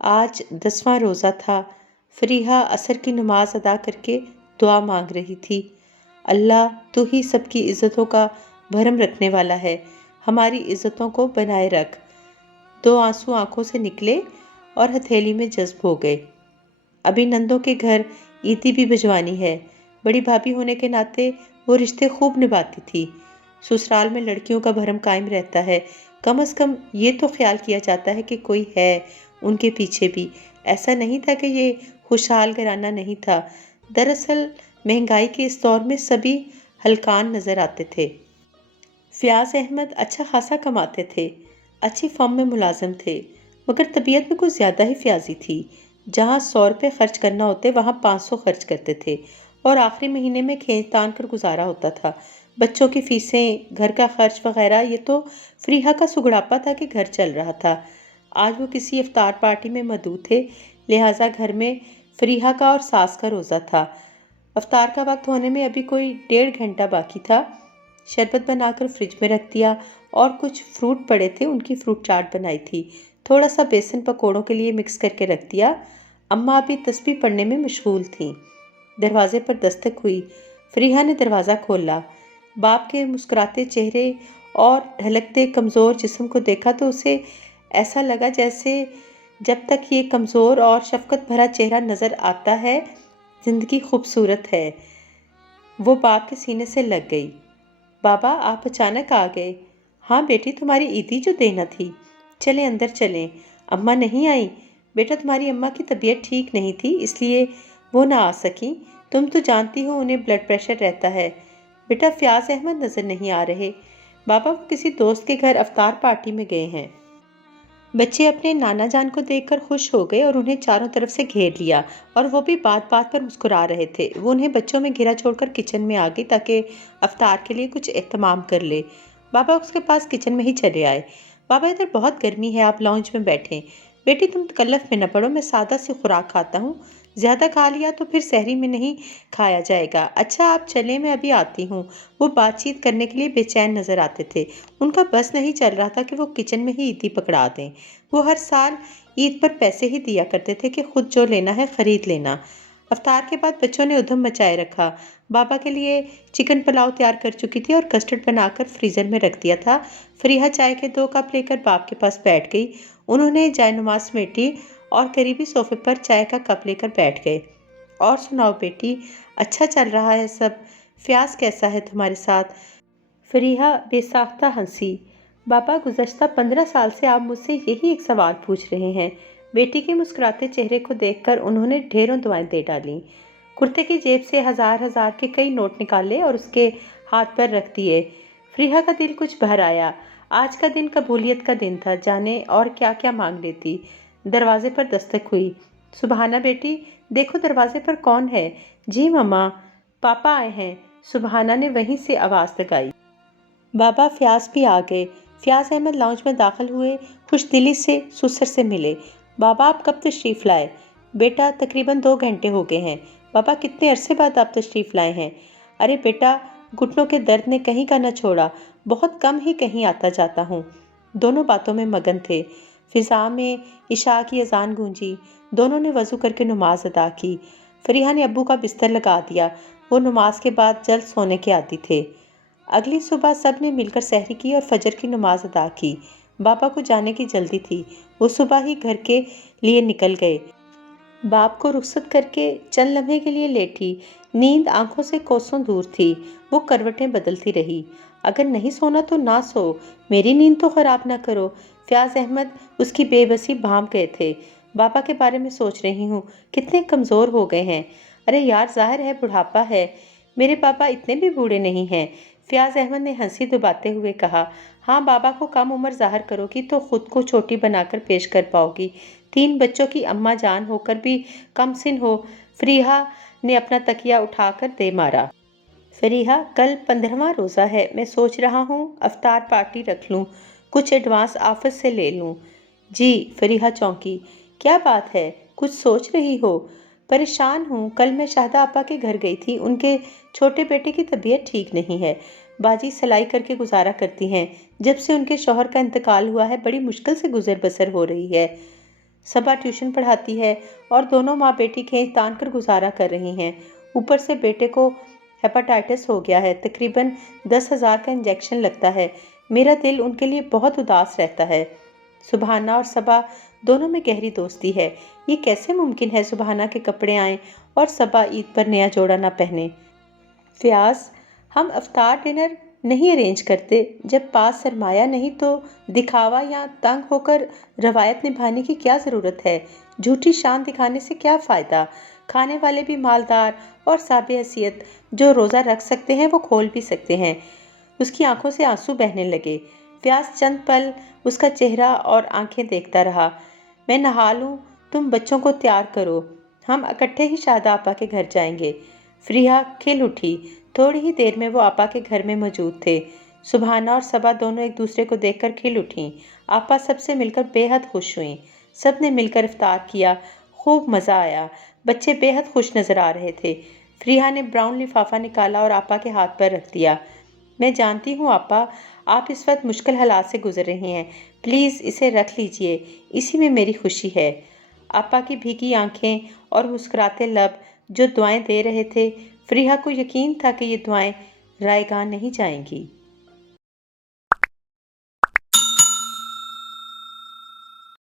آج 10واں روزہ تھا۔ فریحہ عصر کی نماز ادا کر کے دعا مانگ رہی تھی۔ اللہ تو ہی سب کی عزتوں کا بھرم رکھنے والا ہے، ہماری عزتوں کو بنائے رکھ۔ 2 آنسو آنکھوں سے نکلے اور ہتھیلی میں جذب ہو گئے۔ ابھی نندوں کے گھر عیدی بھی بھجوانی ہے۔ بڑی بھابھی ہونے کے ناطے وہ رشتے خوب نبھاتی تھی۔ سسرال میں لڑکیوں کا بھرم قائم رہتا ہے، کم از کم یہ تو خیال کیا جاتا ہے کہ کوئی ہے ان کے پیچھے بھی۔ ایسا نہیں تھا کہ یہ خوشحال گھرانہ نہیں تھا۔ دراصل مہنگائی کے اس دور میں سبھی ہلکان نظر آتے تھے۔ فیاض احمد اچھا خاصا کماتے تھے، اچھی فرم میں ملازم تھے، مگر طبیعت میں کچھ زیادہ ہی فیاضی تھی۔ جہاں 100 روپے خرچ کرنا ہوتے وہاں 500 خرچ کرتے تھے، اور آخری مہینے میں کھینچ تان کر گزارا ہوتا تھا۔ بچوں کی فیسیں، گھر کا خرچ وغیرہ، یہ تو فریحہ کا سگڑاپا تھا کہ گھر چل رہا تھا۔ آج وہ کسی افطار پارٹی میں مدعو تھے، لہٰذا گھر میں فریحہ کا اور ساس کا روزہ تھا۔ افطار کا وقت ہونے میں ابھی کوئی 1.5 گھنٹہ باقی تھا۔ شربت بنا کر فریج میں رکھ دیا، اور کچھ فروٹ پڑے تھے، ان کی فروٹ چاٹ بنائی تھی۔ تھوڑا سا بیسن پکوڑوں کے لیے مکس کر کے رکھ دیا۔ اماں ابھی تسبیح پڑھنے میں مشغول تھیں۔ دروازے پر دستک ہوئی۔ فریحہ نے دروازہ کھولا۔ باپ کے مسکراتے چہرے اور ڈھلکتے کمزور جسم کو دیکھا تو اسے ایسا لگا جیسے جب تک یہ کمزور اور شفقت بھرا چہرہ نظر آتا ہے زندگی خوبصورت ہے۔ وہ باپ کے سینے سے لگ گئی۔ بابا آپ اچانک آ گئے۔ ہاں بیٹی، تمہاری عیدی جو دینا تھی۔ چلیں اندر چلیں۔ اماں نہیں آئیں؟ بیٹا تمہاری اماں کی طبیعت ٹھیک نہیں تھی، اس لیے وہ نہ آ سکیں۔ تم تو جانتی ہو انہیں بلڈ پریشر رہتا ہے۔ بیٹا فیاض احمد نظر نہیں آ رہے۔ بابا وہ کسی دوست کے گھر افطار پارٹی میں گئے ہیں۔ بچے اپنے نانا جان کو دیکھ کر خوش ہو گئے اور انہیں چاروں طرف سے گھیر لیا، اور وہ بھی بات بات پر مسکرا رہے تھے۔ وہ انہیں بچوں میں گھرا چھوڑ کر کچن میں آ گئی تاکہ افطار کے لیے کچھ اہتمام کر لے۔ بابا اس کے پاس کچن میں ہی چلے آئے۔ بابا ادھر بہت گرمی ہے، آپ لاؤنج میں بیٹھیں۔ بیٹی تم تکلف میں نہ پڑو، میں سادہ سی خوراک کھاتا ہوں، زیادہ کھا لیا تو پھر سحری میں نہیں کھایا جائے گا۔ اچھا آپ چلیں، میں ابھی آتی ہوں۔ وہ بات چیت کرنے کے لیے بے چین نظر آتے تھے۔ ان کا بس نہیں چل رہا تھا کہ وہ کچن میں ہی عیدی پکڑا دیں۔ وہ ہر سال عید پر پیسے ہی دیا کرتے تھے کہ خود جو لینا ہے خرید لینا۔ افطار کے بعد بچوں نے ادھم مچائے رکھا۔ بابا کے لیے چکن پلاؤ تیار کر چکی تھی اور کسٹرڈ بنا کر فریزر میں رکھ دیا تھا۔ فریحہ چائے کے 2 کپ لے کر باپ کے پاس بیٹھ گئی۔ انہوں نے جائے نماز سمیٹی اور قریبی صوفے پر چائے کا کپ لے کر بیٹھ گئے۔ اور سناؤ بیٹی، اچھا چل رہا ہے سب؟ فیاض کیسا ہے تمہارے ساتھ؟ فریحہ بے ساختہ ہنسی۔ بابا گزشتہ 15 سال سے آپ مجھ سے یہی ایک سوال پوچھ رہے ہیں۔ بیٹی کے مسکراتے چہرے کو دیکھ کر انہوں نے ڈھیروں دعائیں دے ڈالیں۔ کرتے کی جیب سے ہزار ہزار کے کئی نوٹ نکالے اور اس کے ہاتھ پر رکھ دیے۔ فریحہ کا دل کچھ بھر آیا۔ آج کا دن قبولیت کا دن تھا، جانے اور کیا کیا مانگ لیتی۔ دروازے پر دستک ہوئی۔ سبحانہ بیٹی، دیکھو دروازے پر کون ہے؟ جی ماما، پاپا آئے ہیں، سبحانہ نے وہیں سے آواز لگائی۔ بابا فیاض بھی آ گئے۔ فیاض احمد لاؤنج میں داخل ہوئے، خوش دلی سے سسر سے ملے۔ بابا آپ کب تشریف لائے؟ بیٹا تقریباً 2 گھنٹے ہو گئے ہیں۔ بابا کتنے عرصے بعد آپ تشریف لائے ہیں؟ ارے بیٹا، گھٹنوں کے درد نے کہیں کا نہ چھوڑا، بہت کم ہی کہیں آتا جاتا ہوں۔ دونوں باتوں میں مگن تھے۔ فضا میں عشاء کی اذان گونجی۔ دونوں نے وضو کر کے نماز ادا کی۔ فریحہ نے ابو کا بستر لگا دیا۔ وہ نماز کے بعد جلد سونے کے عادی تھے۔ اگلی صبح سب نے مل کر سحری کی اور فجر کی نماز ادا کی۔ بابا کو جانے کی جلدی تھی، وہ صبح ہی گھر کے لیے نکل گئے۔ باپ کو رخصت کر کے چند لمحے کے لیے لیٹی۔ نیند آنکھوں سے کوسوں دور تھی۔ وہ کروٹیں بدلتی رہی۔ اگر نہیں سونا تو نہ سو، میری نیند تو خراب نہ کرو۔ فیاض احمد اس کی بے بسی بھانپ گئے تھے۔ بابا کے بارے میں سوچ رہی ہوں، کتنے کمزور ہو گئے ہیں۔ ارے یار، ظاہر ہے بڑھاپا ہے، میرے بابا اتنے بھی بوڑھے نہیں ہیں۔ فیاض احمد نے ہنسی دباتے ہوئے کہا۔ ہاں، بابا کو کم عمر ظاہر کرو گی تو خود کو چھوٹی بنا کر پیش کر پاؤ گی۔ 3 بچوں کی اماں جان ہو کر بھی کم سن ہو۔ فریحہ نے اپنا تکیہ اٹھا کر دے مارا۔ فریحہ، کل 15واں روزہ ہے، میں سوچ رہا ہوں افطار پارٹی رکھ لوں، کچھ ایڈوانس آفس سے لے لوں۔ جی، فریحہ چونکی۔ کیا بات ہے، کچھ سوچ رہی ہو؟ پریشان ہوں، کل میں شاہدہ آپا کے گھر گئی تھی، ان کے چھوٹے بیٹے کی طبیعت ٹھیک نہیں ہے۔ باجی سلائی کر کے گزارا کرتی ہیں، جب سے ان کے شوہر کا انتقال ہوا ہے بڑی مشکل سے گزر بسر ہو رہی ہے۔ صبا ٹیوشن پڑھاتی ہے اور دونوں ماں بیٹی کھینچ تان کر گزارا کر رہی ہیں۔ اوپر سے بیٹے کو ہیپاٹائٹس ہو گیا ہے، تقریباً 10,000 کا انجیکشن لگتا ہے۔ میرا دل ان کے لیے بہت اداس رہتا ہے۔ سبحانہ اور صبا دونوں میں گہری دوستی ہے۔ یہ کیسے ممکن ہے سبحانہ کے کپڑے آئیں اور صبا عید پر نیا جوڑا نہ پہنے؟ فیاض: ہم افطار ڈنر نہیں ارینج کرتے، جب پاس سرمایہ نہیں تو دکھاوا یا تنگ ہو کر روایت نبھانے کی کیا ضرورت ہے؟ جھوٹی شان دکھانے سے کیا فائدہ؟ کھانے والے بھی مالدار اور صاحب حیثیت، جو روزہ رکھ سکتے ہیں وہ کھول بھی سکتے ہیں۔ اس کی آنکھوں سے آنسو بہنے لگے۔ فیاض چند پل اس کا چہرہ اور آنکھیں دیکھتا رہا۔ میں نہا لوں، تم بچوں کو تیار کرو، ہم اکٹھے ہی شاہدہ آپا کے گھر جائیں گے۔ فریحہ کھل اٹھی۔ تھوڑی ہی دیر میں وہ آپا کے گھر میں موجود تھے۔ سبحانہ اور صبا دونوں ایک دوسرے کو دیکھ کر کھل اٹھیں۔ آپا سب سے مل کر بے حد خوش ہوئیں۔ سب نے مل کر افطار کیا، خوب مزہ آیا۔ بچے بے حد خوش نظر آ رہے تھے۔ فریحہ نے براؤن لفافہ نکالا اور آپا کے ہاتھ پر رکھ دیا۔ میں جانتی ہوں آپا، آپ اس وقت مشکل حالات سے گزر رہی ہیں، پلیز اسے رکھ لیجئے، اسی میں میری خوشی ہے۔ آپا کی بھیگی آنکھیں اور مسکراتے لب جو دعائیں دے رہے تھے، فریحہ کو یقین تھا کہ یہ دعائیں رائگاں نہیں جائیں گی۔